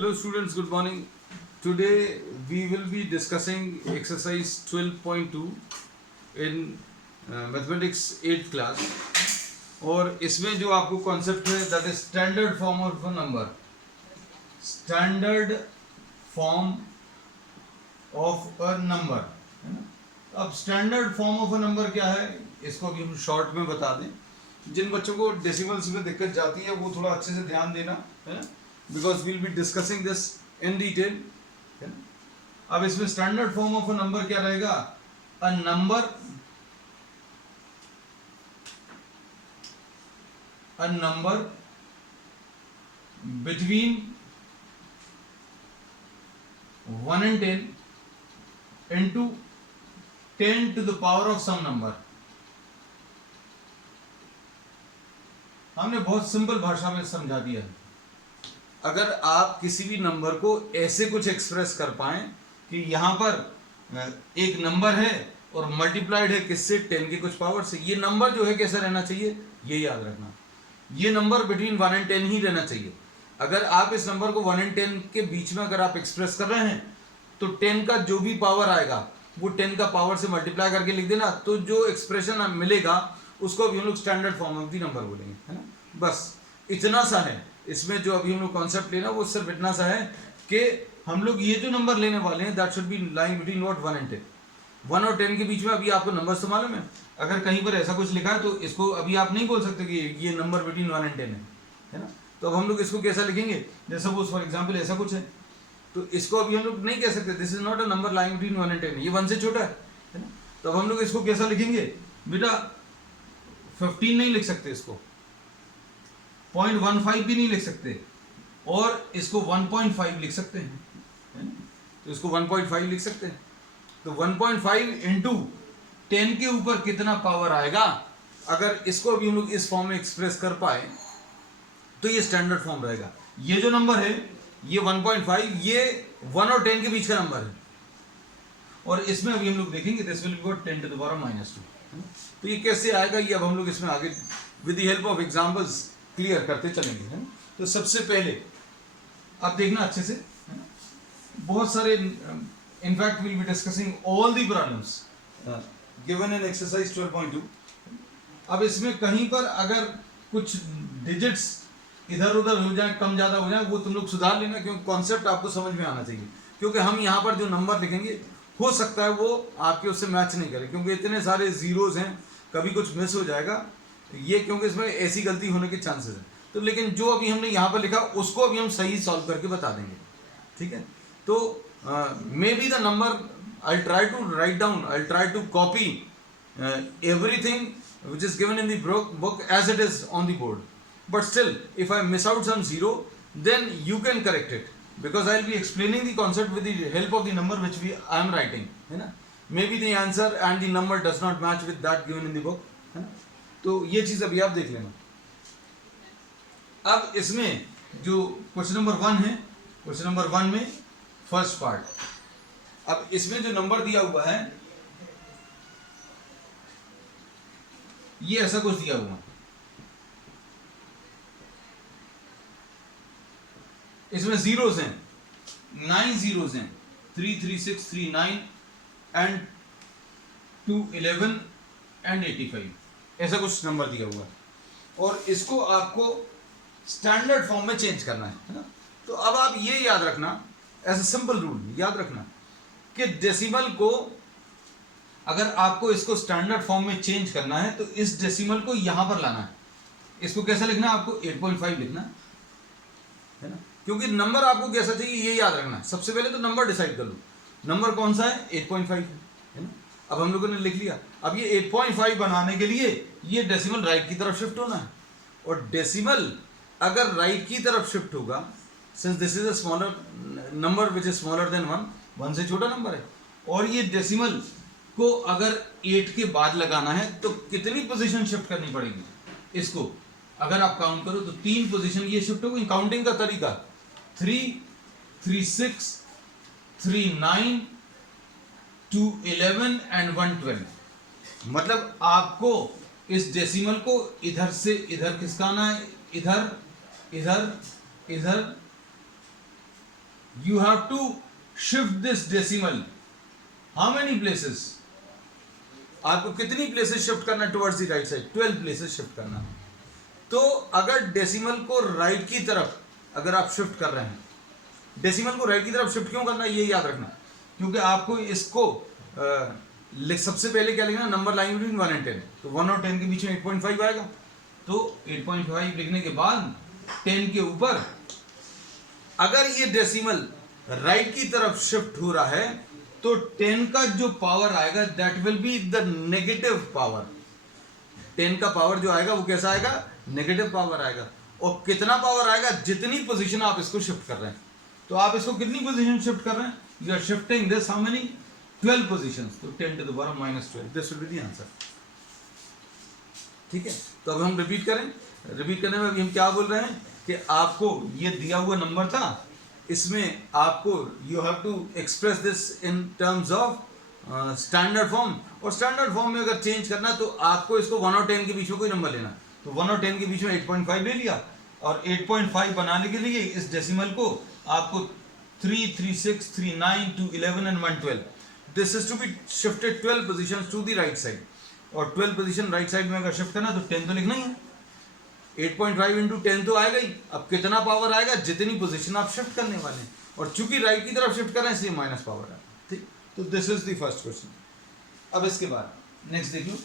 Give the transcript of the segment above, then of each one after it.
Hello students, good morning. Today we will be discussing exercise 12.2 in mathematics 8th class. और इसमें जो आपको concept है that is standard form of a number. Standard form of a number है ना. अब standard form of a number क्या है इसको अभी हम शॉर्ट में बता दें. जिन बच्चों को डेसिमल्स में दिक्कत जाती है वो थोड़ा अच्छे से ध्यान देना है ना, because we'll be discussing this in detail. अब इसमें standard form of a number क्या रहेगा. A number between 1 and 10 into 10 to the power of some number. हमने बहुत सिंपल भाषा में समझा दिया है. अगर आप किसी भी नंबर को ऐसे कुछ एक्सप्रेस कर पाएं कि यहां पर एक नंबर है और मल्टीप्लाइड है किससे 10 की कुछ पावर से. ये नंबर जो है कैसा रहना चाहिए ये याद रखना. ये नंबर बिटवीन 1 and 10 ही रहना चाहिए. अगर आप इस नंबर को 1 and 10 के बीच में अगर आप एक्सप्रेस कर रहे हैं तो 10 का जो भी पावर आएगा वो 10 का पावर से मल्टीप्लाई करके लिख देना. तो जो एक्सप्रेशन मिलेगा उसको अभी हम लोग standard form of the number बोलेंगे है ना. बस इतना सा है इसमें. जो अभी हम लोग कॉन्सेप्ट लेना वो सिर्फ इतना सा है कि हम लोग ये जो नंबर लेने वाले हैं that should be lying between what 1 and 10. 1 और 10 के बीच में अभी आपको नंबर तो मालूम है. अगर कहीं पर ऐसा कुछ लिखा है तो इसको अभी आप नहीं बोल सकते कि ये नंबर बिटवीन 1 and 10 है ना. तो अब हम लोग इसको कैसा लिखेंगे. जैसे सपोज फॉर एग्जांपल ऐसा कुछ है तो इसको अभी हम लोग नहीं कह सकते this is not a number lying between 1 and 10. ये 1 से छोटा है ना. तो अब हम लोग इसको कैसा लिखेंगे बेटा. 15 नहीं लिख सकते इसको. 0.15 भी नहीं लिख सकते और इसको 1.5 लिख सकते हैं है ना. तो इसको 1.5 लिख सकते हैं. तो 1.5 इंटू 10 के ऊपर कितना पावर आएगा अगर इसको भी हम लोग इस फॉर्म में एक्सप्रेस कर पाए तो ये स्टैंडर्ड फॉर्म रहेगा. ये जो नंबर है ये 1.5 ये 1 और 10 के बीच का नंबर है और इसमें अभी हम लोग देखेंगे this will B 10 to the power -2. तो ये कैसे आएगा ये अब हम लोग इसमें आगे with the help of examples clear करते चलेंगे है ना. तो सबसे पहले आप देखना अच्छे से है ना. बहुत सारे in fact will be discussing all the problems given in exercise 12.2. अब इसमें कहीं पर अगर कुछ डिजिट्स इधर उधर हो जाए कम ज़्यादा हो जाए वो तुम लोग सुधार लेना क्योंकि कॉन्सेप्ट आपको समझ में आना चाहिए. क्योंकि हम यहाँ पर जो नंबर लिखेंगे हो सकता है वो आपके उससे मैच नहीं करे क्योंकि इतने सारे जीरोज हैं कभी कुछ मिस हो जाएगा ये क्योंकि इसमें ऐसी गलती होने के चांसेस हैं. तो लेकिन जो अभी हमने यहाँ पर लिखा उसको अभी हम सही सॉल्व करके बता देंगे. ठीक है. तो may be the number I'll try to write down, I'll try to copy everything which is given in the book as it is on the board. But still, if I miss out some zero, then you can correct it because I'll be explaining the concept with the help of the number which I am writing. है ना. Maybe the answer and the number does not match with that given in the book. है ना. तो ये चीज़ अभी आप देख लेना. अब इसमें जो क्वेश्चन नंबर 1 है क्वेश्चन नंबर 1 में फर्स्ट पार्ट. अब इसमें जो नंबर दिया हुआ है ये ऐसा कुछ दिया हुआ है. इसमें जीरोस हैं 9 जीरोस हैं 3 3 6 3 9 एंड 2 11 एंड 85 ऐसा कुछ नंबर दिया हुआ है और इसको आपको स्टैंडर्ड फॉर्म में चेंज करना है ना. तो अब आप ये याद रखना एज अ सिंपल रूल याद रखना कि डेसिमल को अगर आपको इसको स्टैंडर्ड फॉर्म में चेंज करना है तो इस डेसिमल को यहां पर लाना है. इसको कैसा लिखना है आपको 8.5 लिखना है ना. क्योंकि नंबर आपको कैसा चाहिए ये याद रखना है. सबसे पहले तो नंबर डिसाइड कर लो. नंबर कौन सा है 8.5 है ना. अब हम लोगों ने लिख लिया. अब ये 8.5 बनाने के लिए ये डेसिमल राइट की तरफ शिफ्ट होना है और डेसिमल अगर राइट की तरफ शिफ्ट होगा since this is a smaller number which is smaller than 1 से छोटा नंबर है और ये डेसिमल को अगर 8 के बाद लगाना है तो कितनी पोजीशन शिफ्ट करनी पड़ेगी. इसको अगर आप काउंट करो तो 3 पोजीशन ये शिफ्ट होगी. काउंटिंग का तरीका 3 3 6 3 9 2 11 एंड 1 12. मतलब आपको इस डेसिमल को इधर से इधर खिसकाना है. इधर इधर इधर you have to shift this decimal how many places, आपको कितनी प्लेसेस शिफ्ट करना है towards the right side, 12 places shift करना। तो अगर डेसिमल को राइट की तरफ अगर आप शिफ्ट कर रहे हैं, डेसिमल को राइट की तरफ शिफ्ट क्यों करना है ये याद रखना, क्योंकि आपको इसको सबसे पहले क्या लिखना, नंबर लाइन बिटवीन 1 एंड 10, तो 1 और 10 के बीच में 8.5 आएगा, तो 8.5 लिखने के बाद 10 के ऊपर अगर ये डेसिमल राइट की तरफ शिफ्ट हो रहा है तो 10 का जो पावर आएगा that will be the negative power. 10 का पावर जो आएगा वो कैसा आएगा, नेगेटिव पावर आएगा। और कितना पावर आएगा, जितनी पोजीशन आप इसको शिफ्ट कर रहे हैं। तो आप इसको कितनी पोजीशन शिफ्ट कर रहे हैं, you are shifting this how many, 12 positions, तो 10 to the power -12, this will be the answer. ठीक है, तो अब हम रिपीट करें। रिपीट करने में अभी हम क्या बोल रहे हैं कि आपको ये दिया हुआ नंबर था, इसमें आपको you have to express this in terms of standard form, और स्टैंडर्ड फॉर्म में अगर चेंज करना तो आपको इसको 1 और 10 के बीच में कोई नंबर लेना, तो 1 और 10 के बीच में 8.5 ले लिया, और 8.5 बनाने के लिए इस डेसिमल को आपको 3, 3, 6, 3, 9, 2, 11 and 1, 12, this is to be shifted 12 positions to the right side, और 12 पोजीशन राइट साइड में अगर शिफ्ट करना तो 10 तो लिखना ही है, 8.5 इंटू 10 तो आएगा ही। अब कितना पावर आएगा, जितनी पोजीशन आप शिफ्ट करने वाले हैं, और चूंकि राइट की तरफ शिफ्ट कर रहे हैं इसलिए माइनस पावर है। ठीक, तो this is the first question. अब इसके बाद नेक्स्ट देख लो,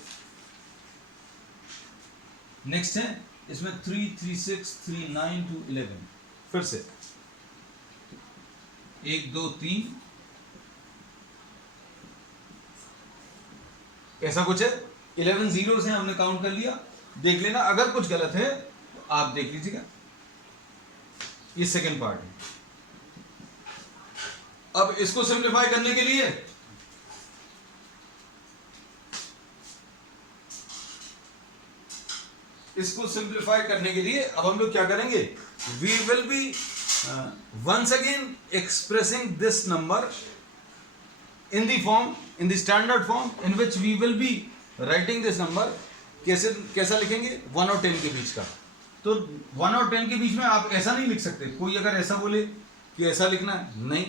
नेक्स्ट है इसमें 3, 3, 6, 3, 9 to 11, फिर से 1, 2, 3 ऐसा कुछ है, 11 जीरोस हैं, हमने काउंट कर लिया, देख लेना अगर कुछ गलत है तो आप देख लीजिएगा। ये सेकेंड पार्ट है। अब इसको सिंप्लीफाई करने के लिए अब हम लोग क्या करेंगे, we will be once again expressing this number in the form, in the standard form in which we will be writing this number। कैसा लिखेंगे, 1 और 10 के बीच का। तो 1 और 10 के बीच में आप ऐसा नहीं लिख सकते, कोई अगर ऐसा बोले कि ऐसा लिखना है, नहीं,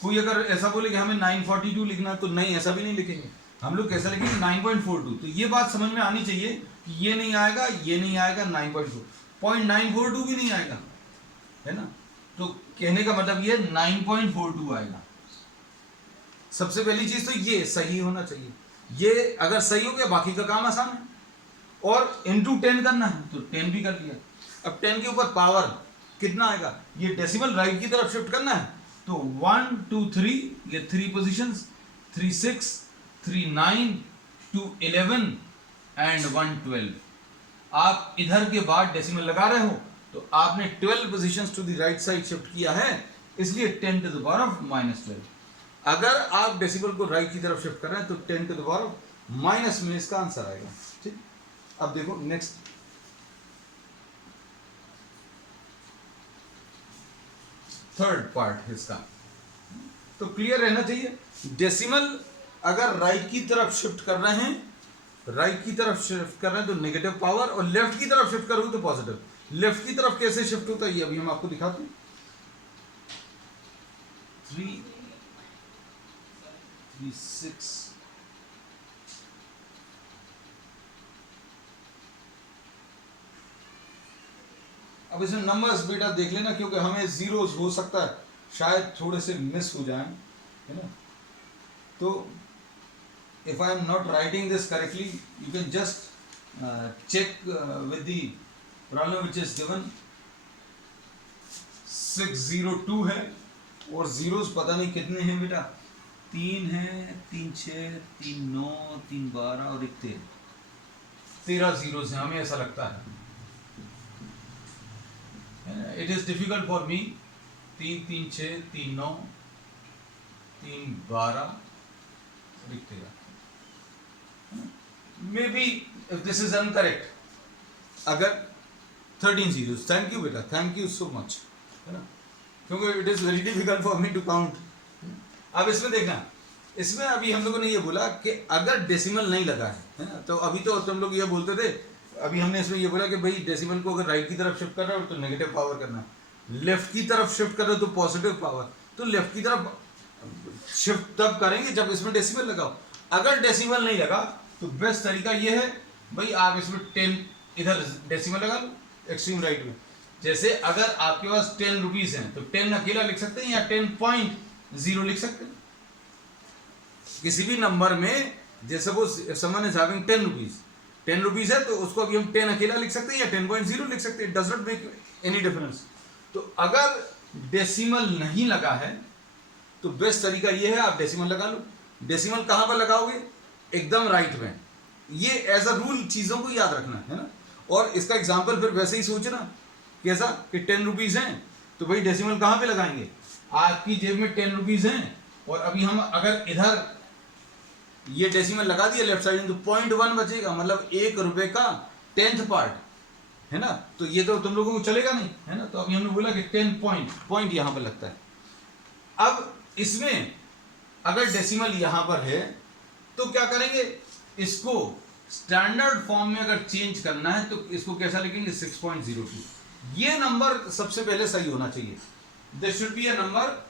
कोई अगर ऐसा बोले कि हमें 942 लिखना है, तो नहीं, ऐसा भी नहीं लिखेंगे। हम लोग कैसा लिखेंगे, 9.42। तो ये बात समझ में आनी चाहिए कि ये नहीं आएगा, ये नहीं आएगा, 9.42 भी नहीं आएगा, है ना। तो कहने का मतलब ये 9.42 आएगा। सबसे पहली चीज तो ये सही होना चाहिए, ये अगर सही हो गया बाकी का काम आसान है। और इंटू 10 करना है तो 10 भी कर लिया। अब 10 के ऊपर पावर कितना आएगा, ये डेसिमल राइट की तरफ शिफ्ट करना है, तो 1, 2, 3, ये 3 पोजीशंस, 3, 6, 3, 9, 2, 11 एंड 1, 12। आप इधर के बाद डेसिमल लगा रहे हो तो आपने 12 positions to the right side shift किया है, इसलिए 10 टू द पावर ऑफ -12। अगर आप डेसिमल को राइट की तरफ शिफ्ट कर रहे हैं तो 10 to the power of minus में इसका आंसर आएगा। ठीक, अब देखो नेक्स्ट, थर्ड पार्ट इसका तो क्लियर रहना चाहिए। डेसिमल अगर राइट की तरफ शिफ्ट कर रहे हैं, राइट की तरफ शिफ्ट कर रहे हैं तो नेगेटिव पावर, और लेफ्ट की तरफ शिफ्ट करोगे तो पॉजिटिव। लेफ्ट की तरफ कैसे शिफ्ट होता है ये अभी हम आपको दिखाते हैं। 3, 3, 6, अब इसमें नंबर्स बेटा देख लेना, क्योंकि हमें जीरोस हो सकता है शायद थोड़े से मिस हो जाएं, है ना। तो if I am not writing this correctly you can just check with the problem which is given. 602 है और जीरोस पता नहीं कितने हैं बेटा, 3 है, 3, 6, 3, 9, 3, 12 और 1, 13 जीरोस हैं, हमें ऐसा लगता है। इट इज डिफिकल्ट फॉर मी। 3, 3, 6, 3, 9, 3, 12 और 1, 13। Maybe if this is uncorrect, अगर 13 जीरोस, थैंक यू बेटा, थैंक यू सो मच, है ना, क्योंकि it is very difficult for me to count. अब इसमें देखना, इसमें अभी हम लोगों ने ये बोला कि अगर डेसिमल नहीं लगा है ना, तो अभी तो तुम लोग ये बोलते थे, अभी हमने इसमें ये बोला कि भाई डेसिमल को अगर राइट की तरफ शिफ्ट कर रहा हो तो नेगेटिव पावर करना है। लेफ्ट की तरफ शिफ्ट करो तो पॉजिटिव पावर, तो लेफ्ट की तरफ शिफ्ट तब करेंगे जब इसमें डेसिमल लगाओ। अगर डेसिमल नहीं लगा तो बेस्ट तरीका ये है भाई आप इसमें 10 इधर डेसिमल लगा लो एक्सट्रीम राइट में। जैसे अगर आपके पास 10 रुपीज हैं तो 10 अकेला लिख सकते हैं या 10.0 लिख सकते हैं किसी भी नंबर में। जैसे वो समवन इज हैविंग 10 रुपीज है तो उसको अभी हम 10 अकेला लिख सकते हैं या 10.0 लिख सकते हैं, does not make any difference. तो अगर डेसिमल नहीं लगा है तो बेस्ट तरीका ये है आप डेसिमल लगा लो। डेसिमल कहां पर लगाओगे? एकदम राइट में। ये एज अ रूल चीजों को याद रखना है ना। और इसका एग्जांपल फिर वैसे ही सोचना कैसा कि 10 रुपीज हैं तो भाई डेसिमल कहां पे लगाएंगे? आपकी जेब में 10 रुपीज हैं और अभी हम अगर इधर ये डेसिमल लगा दिया लेफ्ट साइड में तो 0.1 बचेगा, मतलब 1 रुपए का 10th पार्ट है ना। तो ये तो तुम लोगों को चलेगा नहीं है ना। तो अभी हमने बोला कि 10 पॉइंट यहां पर लगता है। अब इसमें अगर डेसिमल यहां पर है तो क्या करेंगे? इसको स्टैंडर्ड फॉर्म में अगर चेंज करना है तो इसको कैसा लिखेंगे? 6.02। ये नंबर सबसे पहले सही होना चाहिए। This should be a number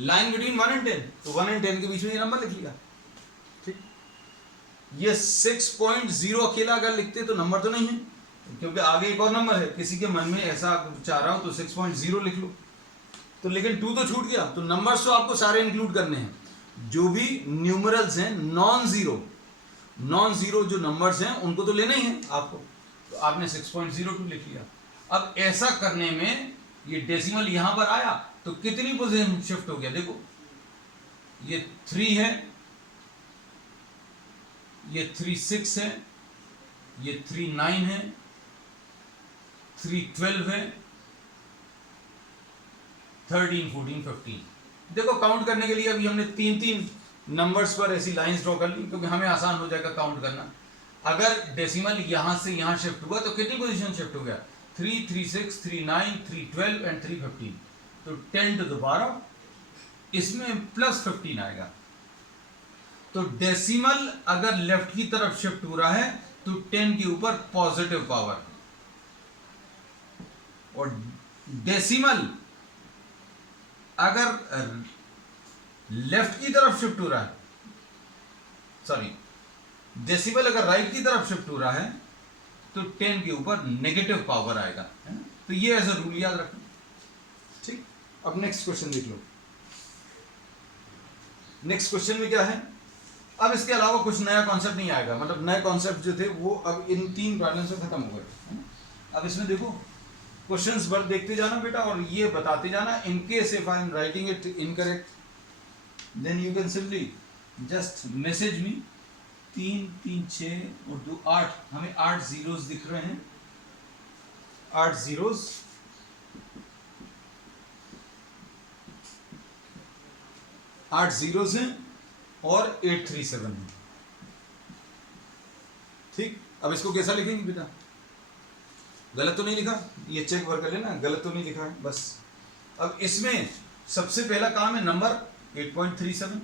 line between 1 and 10। तो 1 and 10 के बीच में ये नंबर लिख लिया, ठीक। ये 6.0 अकेला अगर लिखते तो नंबर तो नहीं है, क्योंकि आगे एक और नंबर है। किसी के मन में ऐसा चाह रहा हो तो 6.0 लिख लो। तो लेकिन 2 तो छूट गया। तो नंबर्स तो आपको सारे इंक्लूड करने हैं। जो भी न्यूमरल्स हैं नॉन जीरो जो नंबर्स हैं उनको तो लेना ही है आपको। तो आपने 6.02 लिख लिया। अब ऐसा करने में ये डेसिमल यहां पर आया तो कितनी पोजीशन शिफ्ट हो गया? देखो ये 3 है, ये 3 6 है, ये 3 9 है, 3 12 है, 13 14 15। देखो काउंट करने के लिए अभी हमने 3 नंबर्स पर ऐसी लाइंस ड्रॉ कर ली क्योंकि हमें आसान हो जाएगा काउंट करना। अगर डेसिमल यहां से यहां शिफ्ट हुआ तो कितनी पोजीशन शिफ्ट हो गया? 3 3 6 3 9 3 12 एंड 3 15। तो 10 to the 12 इसमें प्लस 15 आएगा। तो डेसिमल अगर लेफ्ट की तरफ शिफ्ट हो रहा है तो 10 के ऊपर पॉजिटिव पावर, और डेसिमल अगर लेफ्ट की तरफ शिफ्ट हो रहा है, सॉरी डेसिमल अगर राइट की तरफ शिफ्ट हो रहा है तो 10 के ऊपर नेगेटिव पावर आएगा, है ना। तो ये एज अ रूल याद रखना, ठीक। अब नेक्स्ट क्वेश्चन देख लो। नेक्स्ट क्वेश्चन में क्या है? अब इसके अलावा कुछ नया कॉन्सेप्ट नहीं आएगा, मतलब नए कॉन्सेप्ट जो थे वो अब इन 3 प्रॉब्लम से खत्म हो गए। अब इसमें देखो क्वेश्चंस पर देखते जाना बेटा और ये बताते जाना। In case if I am writing it incorrect then you can simply just message me. 3 3 6 और 2 8, हमें 8 जीरोस दिख रहे हैं। 8 जीरोस, 8 जीरोस हैं और 837 है, ठीक। अब इसको कैसा लिखेंगे बेटा? गलत तो नहीं लिखा? ये चेक कर लेना, गलत तो नहीं लिखा है बस। अब इसमें सबसे पहला काम है नंबर 8.37।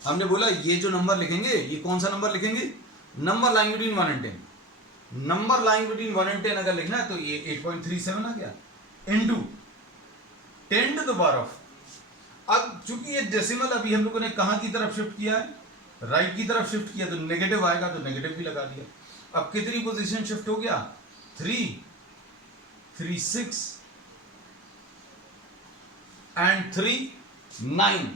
हमने बोला ये जो नंबर लिखेंगे ये कौन सा नंबर लिखेंगे? Number lying between 1 and 10। Number lying between 1 and 10 अगर लिखना है तो ये 8.37 आ गया into 10 to the power of। अब चूंकि ये डेसिमल अभी हम लोगों ने कहां की तरफ शिफ्ट किया है? राइट की तरफ शिफ्ट किया, तो नेगेटिव आएगा तो नेगेटिव भी लगा दिया। अब कितनी पोजीशन शिफ्ट हो गया? 3 3 6 एंड 3 9,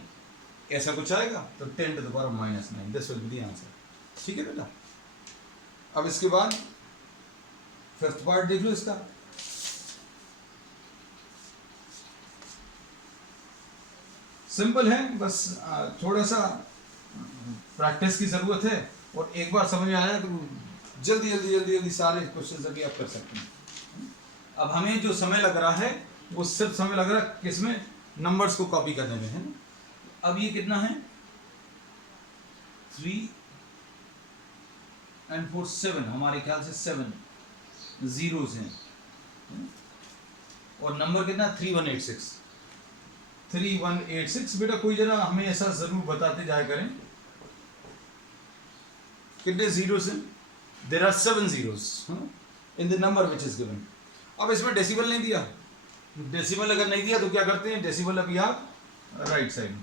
ऐसा कुछ आएगा। तो 10 to the power of -9, this will be the answer, ठीक है बेटा। अब इसके बाद फिफ्थ पार्ट देख लो इसका। सिंपल है, बस थोड़ा सा प्रैक्टिस की जरूरत है और एक बार समझ में आया तो जल्दी जल्दी जल्दी जल्दी सारे क्वेश्चन अभी आप कर सकते हैं। अब हमें जो समय लग रहा है वो सिर्फ समय लग रहा है किसमें? नंबर्स को कॉपी करने में, है ना। अब ये कितना है? 3 and 4 7, हमारे ख्याल से 7 जीरोस हैं और नंबर कितना? 3186। 3186 बेटा कोई जरा हमें ऐसा जरूर बताते जाए करें कितने जीरोस हैं? There are 7 zeros in the number which is given। अब इसमें डेसिमल नहीं दिया, डेसिमल अगर नहीं दिया तो क्या करते हैं, डेसिमल अभी आप right side,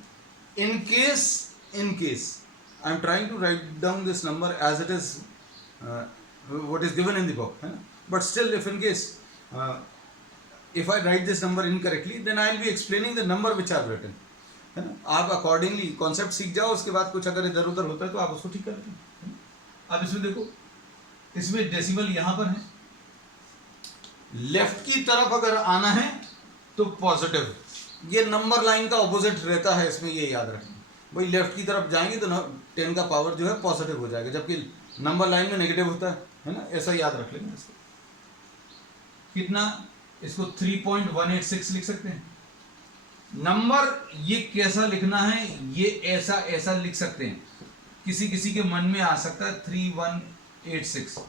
in case I am trying to write down this number as it is what is given in the book, है ना, but still if in case if I write this number incorrectly then I will be explaining the number which I have written, है ना, आप accordingly concept सीख जाओ, उसके बाद कुछ अगर इधर उधर होता है तो आप उसको ठीक कर लें। अब इसमें देखो, इसमें डेसिमल यहाँ पर है, लेफ्ट की तरफ अगर आना है तो पॉजिटिव, ये नंबर लाइन का ऑपोजिट रहता है इसमें, ये याद रखें भाई, लेफ्ट की तरफ जाएंगे तो 10 का पावर जो है पॉजिटिव हो जाएगा, जबकि नंबर लाइन में नेगेटिव होता है ना, ऐसा याद रख लेंगे इसको। कितना, इसको 3.186 लिख सकते हैं। नंबर ये कैसा लिखना है, ये ऐसा ऐसा लिख सकते हैं, किसी किसी के मन में आ सकता है 3186,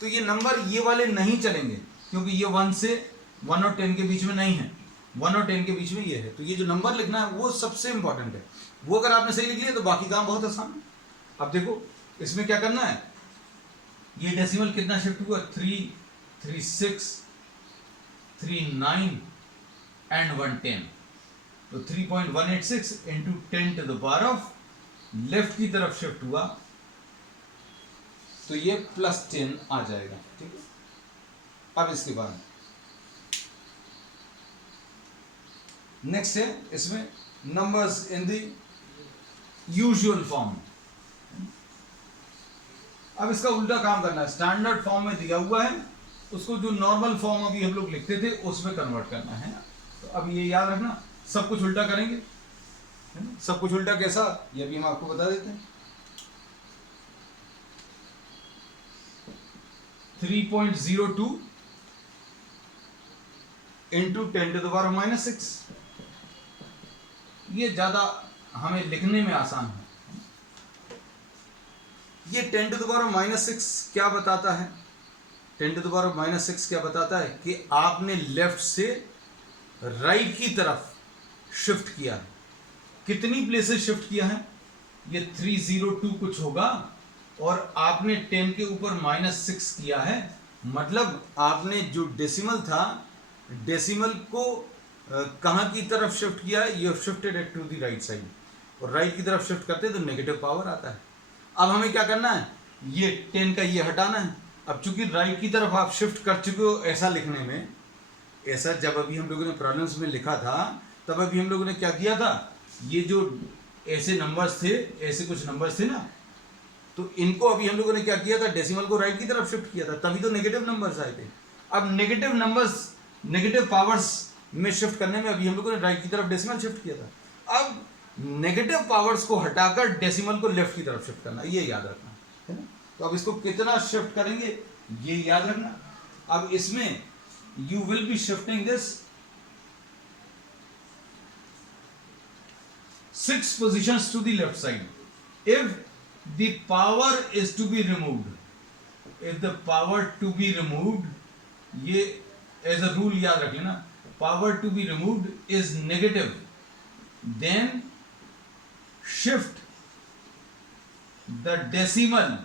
तो ये नंबर ये वाले नहीं चलेंगे क्योंकि ये 1 और 10 के बीच में नहीं है, 1 और 10 के बीच में ये है, तो ये जो नंबर लिखना है वो सबसे इंपॉर्टेंट है, वो अगर आपने सही लिख लिया तो बाकी काम बहुत आसान है। अब देखो इसमें क्या करना है, ये डेसिमल कितना शिफ्ट हुआ, 3, 3, 6, 3, 9 एंड 1 10, तो 3.186 into 10 to the power of left की तरफ शिफ्ट हुआ तो ये +10 आ जाएगा, ठीक है। अब इसके बाद नेक्स्ट है इसमें numbers in the usual form. अब इसका उल्टा काम करना है, स्टैंडर्ड फॉर्म में दिया हुआ है उसको जो नॉर्मल फॉर्म अभी हम लोग लिखते थे उसमें कन्वर्ट करना है ना, तो अब ये याद रखना सब कुछ उल्टा करेंगे, है ना, सब कुछ उल्टा कैसा ये भी हम आपको बता देते हैं। 3.02 इंटू 10 टू द पावर -6, ये ज्यादा हमें लिखने में आसान है। ये 10 टू द पावर -6 क्या बताता है, 10 टू द पावर -6 क्या बताता है कि आपने लेफ्ट से राइट की तरफ शिफ्ट किया, कितनी प्लेसेस शिफ्ट किया है, ये 302 कुछ होगा और आपने 10 के ऊपर -6 किया है, मतलब आपने जो डेसिमल था, डेसिमल को कहाँ की तरफ शिफ्ट किया है, you have shifted it to the right side, और राइट की तरफ शिफ्ट करते तो नेगेटिव पावर आता है। अब हमें क्या करना है, ये 10 का ये हटाना है। अब चूंकि राइट की तरफ आप शिफ्ट कर चुके हो, ऐसा लिखने में, ऐसा जब अभी हम लोगों ने प्रॉब्लम्स में लिखा था तब अभी हम लोगों ने क्या किया था, ये जो ऐसे नंबर्स थे, ऐसे कुछ नंबर्स थे ना, तो इनको अभी हम लोगों ने क्या किया था, डेसिमल को राइट की तरफ शिफ्ट किया था, तभी तो नेगेटिव नंबर्स आए थे। अब नेगेटिव नंबर्स, नेगेटिव पावर्स में शिफ्ट करने में अभी हम लोगों ने राइट की तरफ डेसिमल शिफ्ट किया था। अब नेगेटिव पावर्स को हटाकर डेसिमल को लेफ्ट की तरफ शिफ्ट करना, ये याद रखना है ना। तो अब इसको कितना शिफ्ट करेंगे ये याद रखना। अब इसमें you will be shifting this 6 positions to the left side. If the power is to be removed, if the power to be removed, ये as a rule याद रख लेना, power to be removed is negative, then shift the decimal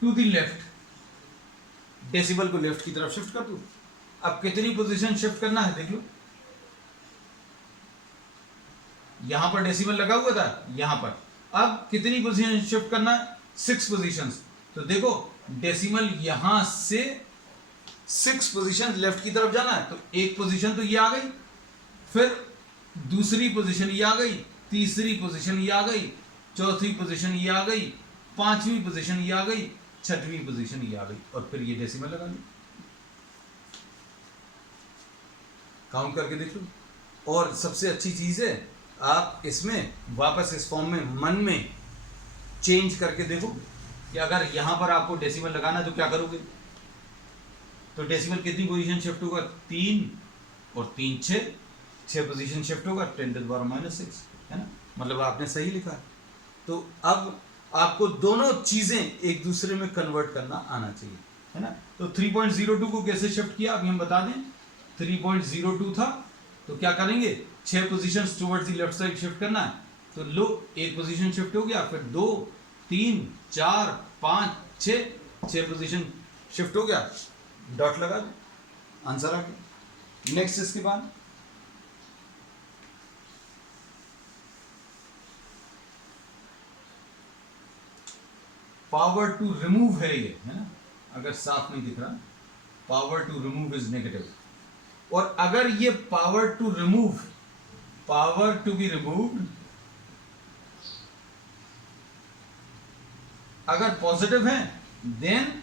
to the left, decimal को left की तरफ shift कर दो। अब कितनी पोजीशन शिफ्ट करना है देख लो, यहां पर डेसिमल लगा हुआ था, यहां पर अब कितनी पोजीशन शिफ्ट करना है, 6 पोजीशंस। तो देखो डेसिमल यहां से 6 पोजीशन लेफ्ट की तरफ जाना है, तो एक पोजीशन तो ये आ गई, फिर दूसरी पोजीशन ये आ गई, तीसरी पोजीशन ये आ गई, चौथी पोजीशन ये आ गई, पांचवी पोजीशन ये आ गई, छठवीं पोजीशन ये आ गई, और फिर ये डेसिमल लगा ली, काउंट करके देख लो। और सबसे अच्छी चीज है, आप इसमें वापस इस फॉर्म में मन में चेंज करके देखो कि अगर यहां पर आपको डेसिमल लगाना है तो क्या करोगे, तो डेसिमल कितनी पोजीशन शिफ्ट होगा, 3 और 3 6 पोजीशन शिफ्ट होगा, 10 टू द पावर -6, है ना, मतलब आपने सही लिखा है। तो अब आपको दोनों चीजें एक दूसरे में कन्वर्ट करना आना चाहिए, है ना। तो 3.02 को कैसे शिफ्ट किया अभी हम बता दें। 3.02 था तो क्या करेंगे, 6 positions towards the left side shift करना है, तो लो एक पोजीशन शिफ्ट हो गया, फिर 2 3 4 5 6 पोजीशन शिफ्ट हो गया, डॉट लगा दो, आंसर आ गया। नेक्स्ट इसके बाद पावर टू रिमूव है ये, है ना, अगर साफ नहीं दिख रहा, power to remove is negative. और अगर ये power to remove, power to be removed अगर पॉजिटिव है, then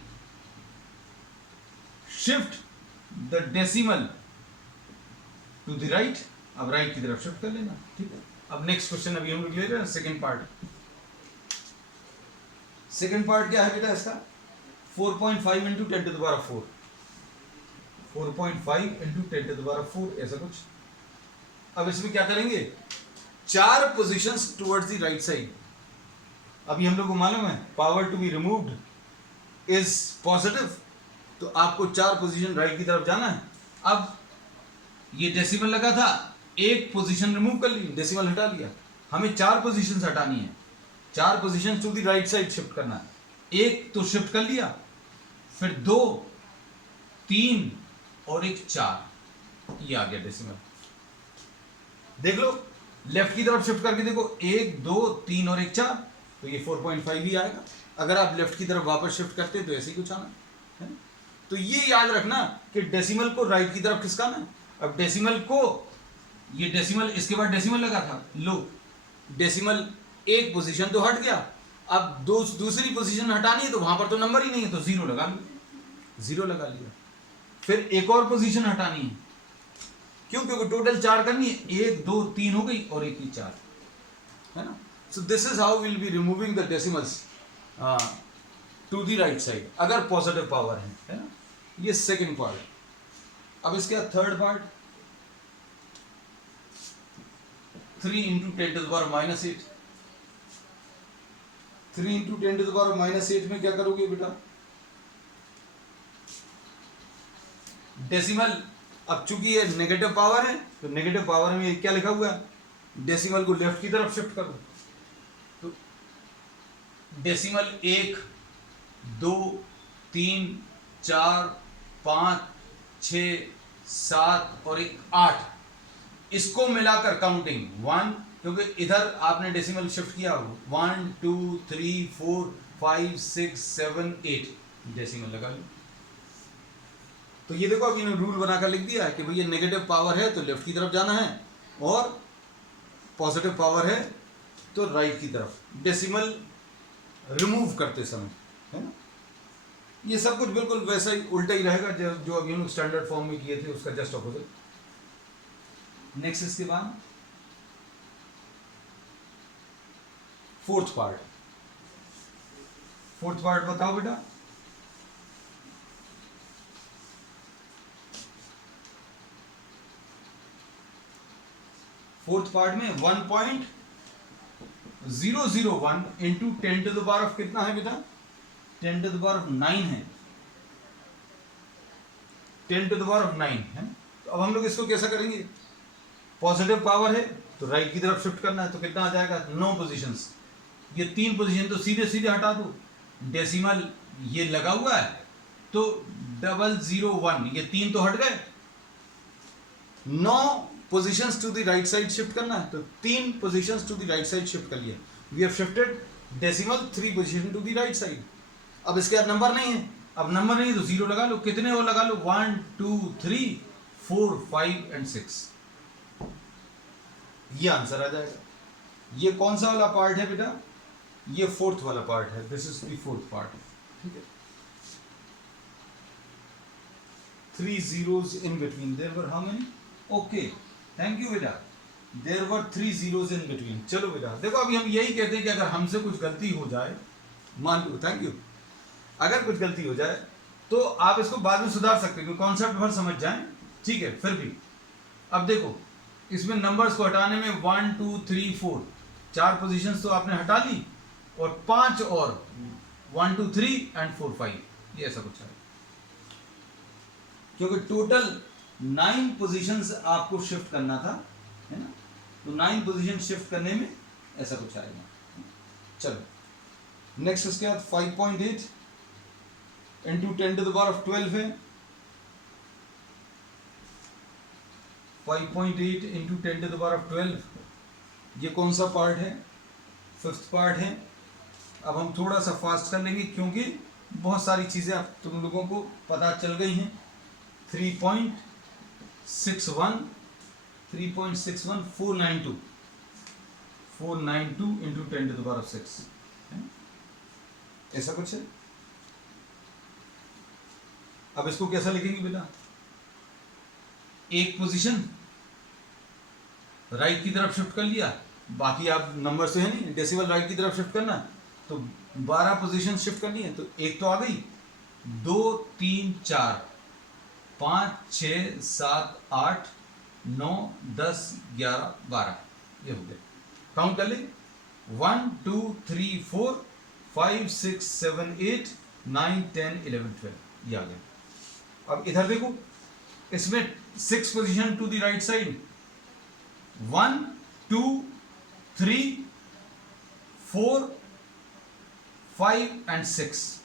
shift the decimal to the right. अब राइट की तरफ शिफ्ट कर लेना, ठीक है। अब नेक्स्ट क्वेश्चन अभी हम लोग ले रहे हैं सेकेंड पार्ट। सेकेंड पार्ट क्या है बेटा इसका? 4.5 into 10 to the power 4, 4.5 into 10 to the power 4, ऐसा कुछ। अब इसमें क्या करेंगे, 4 positions towards the right side. अभी हम लोग को मालूम है power to be removed is positive, तो आपको 4 पोजीशन राइट की तरफ जाना है। अब ये डेसिमल लगा था, एक पोजीशन रिमूव कर ली, डेसिमल हटा लिया, हमें 4 पोजीशंस हटानी है, 4 position to the right side shift करना है। एक तो शिफ्ट कर लिया, फिर 2, 3 और एक 4, ये आ गया डेसिमल। देख लो लेफ्ट की तरफ शिफ्ट करके देखो, 1, 2, 3 और एक 4, तो ये 4.5 ही आएगा। अगर आप लेफ्ट की तरफ वापस शिफ्ट करते तो ऐसे ही कुछ आना है। तो ये याद रखना कि डेसिमल को राइट की तरफ खिसकाना है। अब डेसिमल को, ये डेसिमल, इसके बाद डेसिमल लगा था, लो डेसिमल एक पोजीशन तो हट गया, अब दूसरी पोजीशन हटानी है तो वहां पर तो नंबर ही नहीं है, तो 0 लगा लिया, 0 लगा लिया। फिर एक और पोजीशन हटानी है, क्यों? क्योंकि टोटल 4 करनी है, 1, 2, 3 हो गई और एक ही 4, है ना। So this is how will be removing the decimals to the right side, अगर पॉजिटिव पावर है ना। ये सेकेंड पार्ट। अब इसके बाद third part, 3 into 10 to the power -8, 3 into 10 to the power -8 में क्या करोगे बेटा? डेसिमल, अब चूंकि ये नेगेटिव पावर है तो नेगेटिव पावर में क्या लिखा हुआ है, डेसिमल को लेफ्ट की तरफ शिफ्ट करो। तो डेसिमल 1, 2, 3, 4, 5, 6, 7 और एक 8, इसको मिलाकर काउंटिंग 1, क्योंकि इधर आपने डेसिमल शिफ्ट किया हो, 1, 2, 3, 4, 5, 6, 7, 8 डेसिमल लगा लो। तो ये देखो अभी इन्होंने रूल बनाकर लिख दिया है कि भैया नेगेटिव पावर है तो लेफ्ट की तरफ जाना है, और पॉजिटिव पावर है तो राइट की तरफ, डेसिमल रिमूव करते समय, है ना। ये सब कुछ बिल्कुल वैसा ही उल्टा ही रहेगा जो अभी हम लोग स्टैंडर्ड फॉर्म में किए थे, उसका जस्ट ऑपोजिट। नेक्स्ट इसके बाद फोर्थ पार्ट। फोर्थ पार्ट बताओ बेटा। फोर्थ पार्ट में 1.001 into 10 to the power of कितना है बेटा? 10 टू द पावर ऑफ 9 है, 10 टू द पावर ऑफ 9 है। तो अब हम लोग इसको कैसा करेंगे, पॉजिटिव पावर है तो राइट की तरफ शिफ्ट करना है, तो कितना आ जाएगा? 9 पोजीशंस। ये 3 पोजीशन तो सीधे सीधे हटा दो, डेसिमल ये लगा हुआ है तो 001, ये 3 तो हट गए, 9 positions to the right side shift करना है, तो 3 positions to the right side shift कर लिया। We have shifted decimal 3 position to the right side. अब इसके बाद नंबर नहीं है, अब नंबर नहीं है तो 0 लगा लो, कितने और लगा लो? 1, 2, 3, 4, 5 एंड 6, ये आंसर आ जाएगा। ये कौन सा वाला पार्ट है बेटा? ये फोर्थ वाला पार्ट है, this is the fourth part, ठीक है। 3 zeros in between, there were how many? Okay, thank you बेटा, there were 3 zeros in between। चलो बेटा देखो, अभी हम यही कहते हैं कि अगर हमसे कुछ गलती हो जाए, मान लो, थैंक यू, अगर कुछ गलती हो जाए तो आप इसको बाद में सुधार सकते हो, कॉन्सेप्ट भर समझ जाएं, ठीक है। फिर भी अब देखो, इसमें नंबर्स को हटाने में 1, 2, 3, 4 4 पोजीशंस तो आपने हटा ली, और 5 और 1, 2, 3 एंड 4, 5, ये ऐसा कुछ है, क्योंकि टोटल 9 पोजीशंस आपको शिफ्ट करना था, है ना। तो 9 पोजीशन शिफ्ट करने में ऐसा कुछ आएगा। चलो नेक्स्ट, इसके बाद 5.8 into 10 to the power of 12 है, 5.8 इंटू 10⁻12, ये कौन सा पार्ट है? फिफ्थ पार्ट है। अब हम थोड़ा सा फास्ट कर लेंगे क्योंकि बहुत सारी चीज़ें अब तुम लोगों को पता चल गई हैं। 3.61 492 इंटू 10⁻6, ऐसा कुछ है। अब इसको कैसा लिखेंगे बेटा? एक पोजीशन राइट की तरफ शिफ्ट कर लिया, बाकी आप नंबर से है नहीं, डेसिमल राइट की तरफ शिफ्ट करना, तो 12 पोजीशन शिफ्ट करनी है, तो एक तो आ गई, 2 3 4 5 6 7 8 9 10 11 12, ये हो गया। काउंट कर ले, 1 2 3 4 5 6 7 8 9 10 11 12, ये आ गया। अब इधर देखो, इसमें 6 position to the right side, 1 2 3 4 5 and 6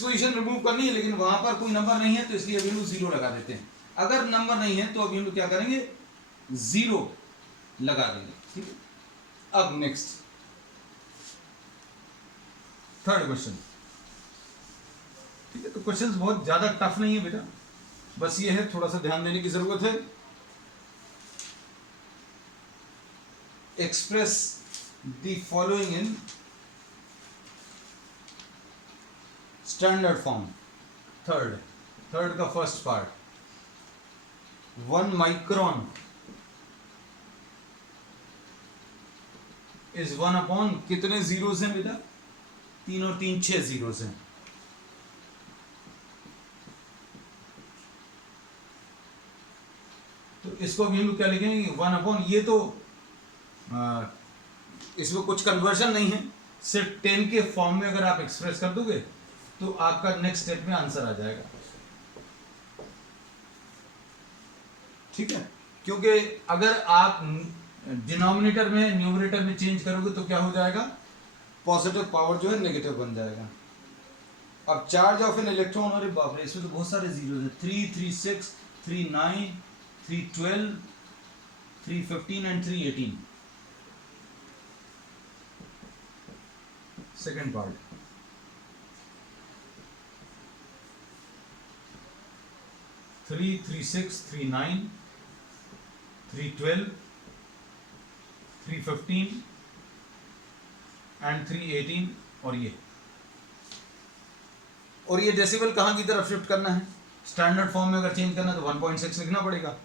position remove करनी है, लेकिन वहां पर कोई नंबर नहीं है तो इसलिए अभी हम 0 लगा देते हैं। अगर नंबर नहीं है तो अभी हम लोग क्या करेंगे? 0 लगा देंगे, ठीक है। अब नेक्स्ट थर्ड क्वेश्चन, ठीक है। तो क्वेश्चंस बहुत ज्यादा टफ नहीं है बेटा, बस ये है थोड़ा सा ध्यान देने की जरूरत है। Express the following in standard form. Third का फर्स्ट पार्ट, 1 माइक्रोन इज 1/, कितने जीरोस हैं बेटा? 3 और 3 6 जीरोस हैं। तो इसको भी हम लोग क्या लिखेंगे? 1/, ये तो इसमें कुछ कन्वर्जन नहीं है, सिर्फ 10 के फॉर्म में अगर आप एक्सप्रेस कर दोगे तो आपका नेक्स्ट स्टेप में आंसर आ जाएगा, ठीक है। क्योंकि अगर आप डिनोमिनेटर में न्यूमरेटर में चेंज करोगे तो क्या हो जाएगा? पॉजिटिव पावर जो है नेगेटिव बन जाएगा। अब चार्ज ऑफ एन इलेक्ट्रॉन, अरे बाप रे, इसमें तो बहुत सारे जीरो है। 3 3 6 3 9 3 12 3 15 एंड 3 18। सेकेंड पार्ट, 3 3 6 3 9 3 12 3 15 एंड 3 18, और ये डेसिबल कहाँ की तरफ शिफ्ट करना है? स्टैंडर्ड फॉर्म में अगर चेंज करना है तो 1.6 लिखना पड़ेगा,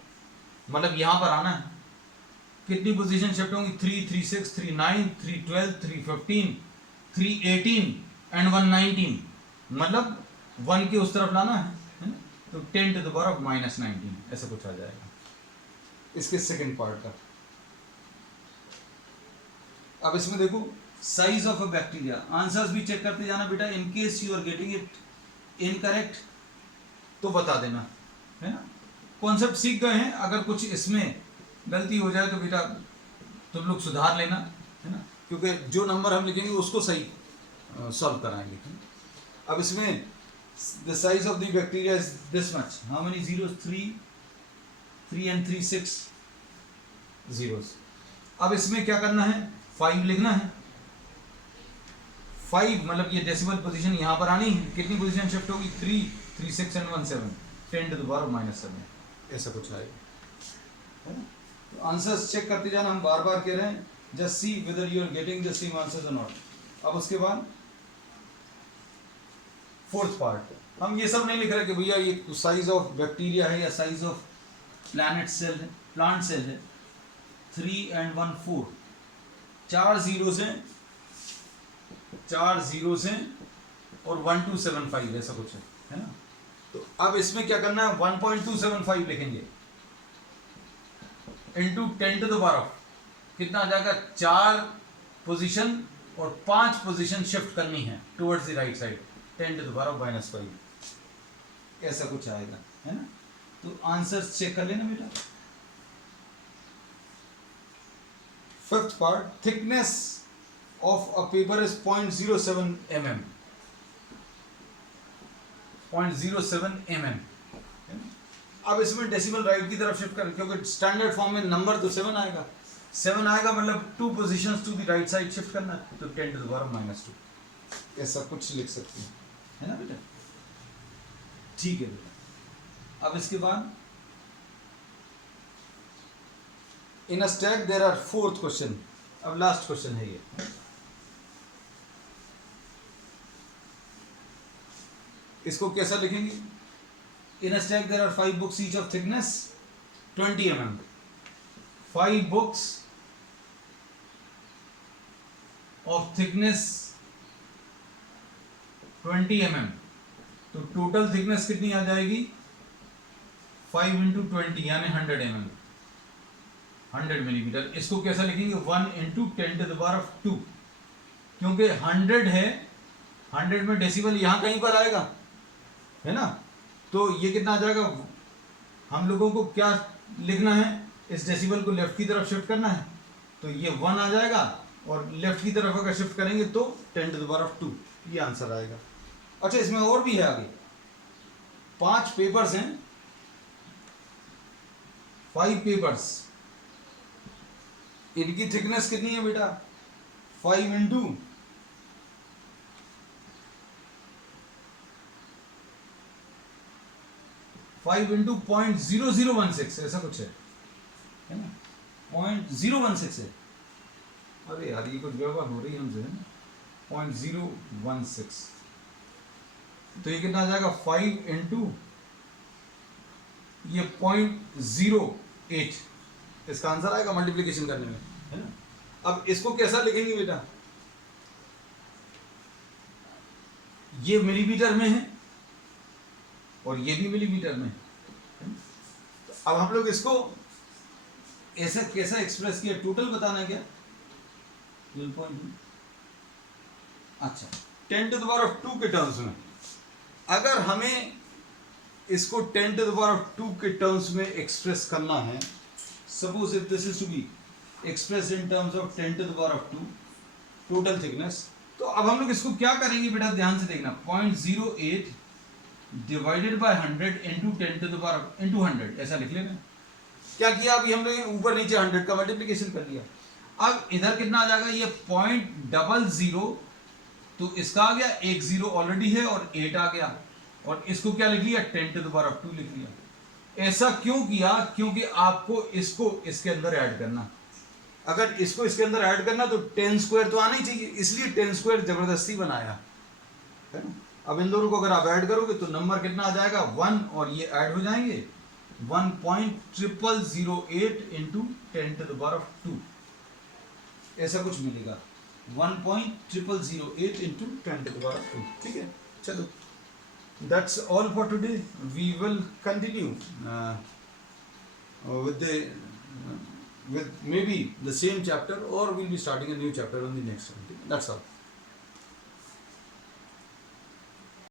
मतलब यहां पर आना है। कितनी पोजीशन शिफ्ट होंगी? 3 3 6 3 9 3 12 3 15 3 18 एंड 119, मतलब 1 की उस तरफ लाना है, तो 10⁻⁻19 ऐसा कुछ आ जाएगा इसके सेकंड पार्ट का। अब इसमें देखो, size of a bacteria, answers भी चेक करते जाना बेटा, in case you are getting it incorrect तो बता देना, है ना। कॉन्सेप्ट सीख गए हैं, अगर कुछ इसमें गलती हो जाए तो बेटा तुम लोग सुधार लेना, है ना, क्योंकि जो नंबर हम लिखेंगे उसको सही सॉल्व कराएंगे। अब इसमें the size of the bacteria is this much, how many zeros? 3 and 3 6 zeros। अब इसमें क्या करना है? 5 लिखना है। 5 मतलब ये डेसिमल पोजीशन यहां पर आनी है, कितनी पोजीशन शिफ्ट होगी? 3 3 6 एंड 1 7, 10⁻⁻7, ऐसा कुछ आएगा, है ना। तो आंसर्स चेक करते जाना, हम बार बार कह रहे हैं, just see whether you are getting the same answers और नॉट। अब उसके बाद फोर्थ पार्ट, हम ये सब नहीं लिख रहे कि भैया ये साइज ऑफ बैक्टीरिया है या साइज ऑफ प्लांट सेल है, 3 and 1 4, 4 जीरोस हैं, 4 जीरोस हैं और 1275 ऐसा कुछ है ना। तो अब इसमें क्या करना है? 1.275 लिखेंगे इंटू 10⁻, कितना आ जाएगा? 4 पोजीशन और 5 पोजीशन शिफ्ट करनी है टुवर्ड्स द राइट साइड, 10⁻⁻5 ऐसा कुछ आएगा, है ना। तो आंसर चेक कर लेना बेटा। Fifth part, thickness of a paper is 0.07 mm, 0.07 mm, अब इसमें डेसिमल राइट की तरफ शिफ्ट करें, क्योंकि स्टैंडर्ड फॉर्म में नंबर तो 7 आएगा, 7 आएगा मतलब 2 positions to the right side shift करना है, तो 10 टू द पावर -2 ऐसा कुछ लिख सकते हैं, है ना बेटा? ठीक है बेटा। अब इसके बाद in a stack there are 4th question, अब लास्ट क्वेश्चन है ये। इसको कैसा लिखेंगे? In a stack there are 5 books each of thickness 20 mm. 5 books of thickness 20 mm. तो टोटल थिकनेस कितनी आ जाएगी? 5 इंटू 20 यानी 100 mm, 100 मिलीमीटर। इसको कैसा लिखेंगे? 1 इंटू 10 टू द पावर 2, क्योंकि 100 है, 100 में डेसिबल यहाँ कहीं पर आएगा, है ना? तो ये कितना आ जाएगा? हम लोगों को क्या लिखना है? इस डेसिबल को लेफ्ट की तरफ शिफ्ट करना है, तो ये 1 आ जाएगा, और लेफ्ट की तरफ अगर शिफ्ट करेंगे तो 10 टू द पावर 2, ये आंसर आएगा। अच्छा, इसमें और भी है आगे, 5 पेपर्स हैं, 5 पेपर्स, इनकी थिकनेस कितनी है बेटा? 5 इंटू 5 इंटू 0.0016 ऐसा कुछ है ना? 0.016 है। अरे यार ये कुछ गड़बड़ हो रही है हमसे, है ना? 0.016, तो ये कितना आ जाएगा? 5 इंटू ये 0.08, इसका आंसर आएगा मल्टीप्लिकेशन करने में, है ना? अब इसको कैसा लिखेंगे बेटा? ये मिलीमीटर में है और ये भी मिलीमीटर में, तो अब हम लोग इसको ऐसा कैसा एक्सप्रेस किया? टोटल बताना है क्या? 0.2, अच्छा 10 टू द पावर 2 के टर्म्स में, अगर हमें इसको 10 टू द पावर 2 के टर्म्स में एक्सप्रेस करना है, suppose if this is to be express in terms of 10 to the power 2 total thickness, तो अब हम लोग इसको क्या करेंगे बेटा? ध्यान से देखना, 0.08 divided by 100 into 10 to the power into 100 ऐसा लिख लेना। क्या किया? अभी हमने ऊपर नीचे 100 का मल्टीप्लिकेशन कर लिया। अब इधर कितना आ जाएगा? ये 0.00, तो इसका आ गया, एक 0 ऑलरेडी है और 8 आ गया, और इसको क्या लिख लिया? 10 टू द पावर 2 लिख लिया। ऐसा क्यों किया? क्योंकि आपको इसको इसके अंदर ऐड करना, अगर इसको इसके अंदर ऐड करना तो 10 स्क्वायर तो आना ही चाहिए, इसलिए 10 स्क्वायर जबरदस्ती बनाया, है ना? अब इन दोनों को अगर आप ऐड करोगे तो नंबर कितना आ जाएगा? 1, और ये ऐड हो जाएंगे 1.0008 इंटू 10 टू द पावर 2, ऐसा कुछ मिलेगा, 1.0008 इंटू 10 टू द पावर 2। ठीक है, चलो, that's all for today. We will continue with maybe the same chapter, or we'll be starting a new chapter on the next one. That's all.